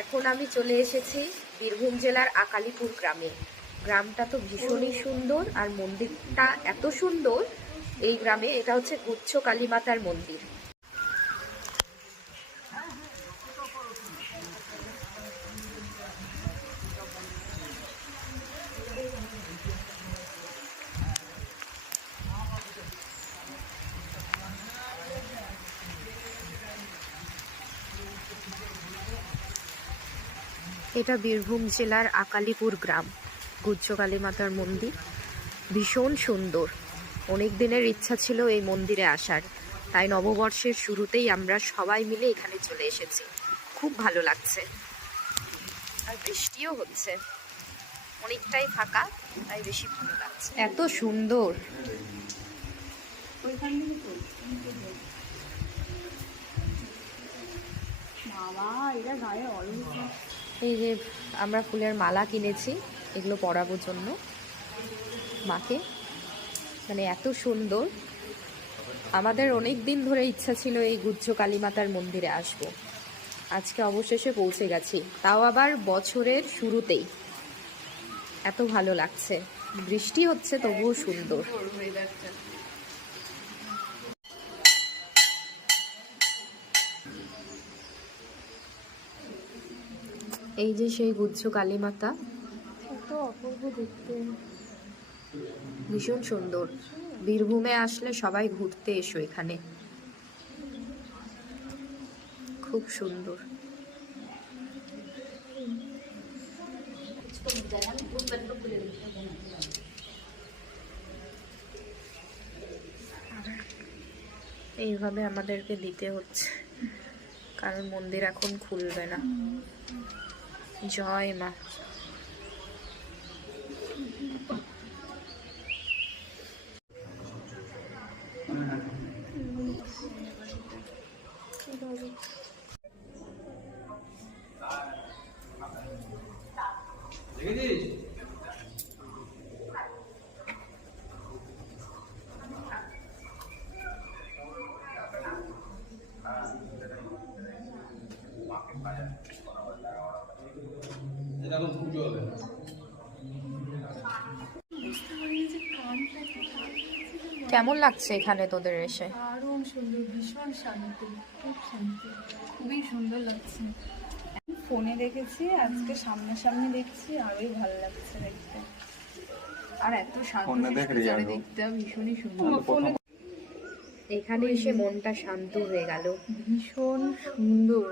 এখন আমি চলে এসেছি বীরভূম জেলার আকালিপুর গ্রামে। গ্রামটা তো ভীষণই সুন্দর, আর মন্দিরটা এত সুন্দর এই গ্রামে। এটা হচ্ছে গুচ্ছ কালীমাতার মন্দির। এটা বীরভূম জেলার আকালিপুর গ্রাম, গুচ্ছ কালীমাতার মন্দির। ভীষণ সুন্দর। অনেক দিনের ইচ্ছা ছিল এই মন্দিরে আসার, তাই নববর্ষের শুরুতেই আমরা সবাই মিলে এখানে চলে এসেছি। খুব ভালো লাগছে, আর বৃষ্টিও হচ্ছে, অনেকটাই ফাঁকা, তাই বেশি ভালো লাগছে। এত সুন্দর। এই যে আমরা ফুলের মালা কিনেছি, এগুলো পরাবার জন্য মাকে। মানে এত সুন্দর। আমাদের অনেক দিন ধরে ইচ্ছা ছিল এই গুচ্ছ কালীমাতার মন্দিরে আসব। আজকে অবশেষে পৌঁছে গেছি, তাও আবার বছরের শুরুতেই। এত ভালো লাগছে। বৃষ্টি হচ্ছে তবুও সুন্দর। এই যে সেই গুচ্ছ কালীমাতা, এত অপূর্ব দেখতে, ভীষণ সুন্দর। বীরভূমে আসলে সবাই ঘুরতে এসো এখানে, খুব সুন্দর। এইভাবে আমাদেরকে দিতে হচ্ছে, কারণ মন্দির এখন খুলবে না। জয় মা। কেমন লাগছে এখানে তোদের এসে? দারুণ সুন্দর, ভীষণ শান্তি, খুব শান্তি, খুবই সুন্দর লাগছে। ফোনে দেখেছি, আজকে সামনাসামনি দেখছি, আরোই ভালো লাগছে দেখতে। আর এত শান্তি চারিদিকটা, ভীষণই সুন্দর। এখানে এসে মনটা শান্ত হয়ে গেল। ভীষণ সুন্দর।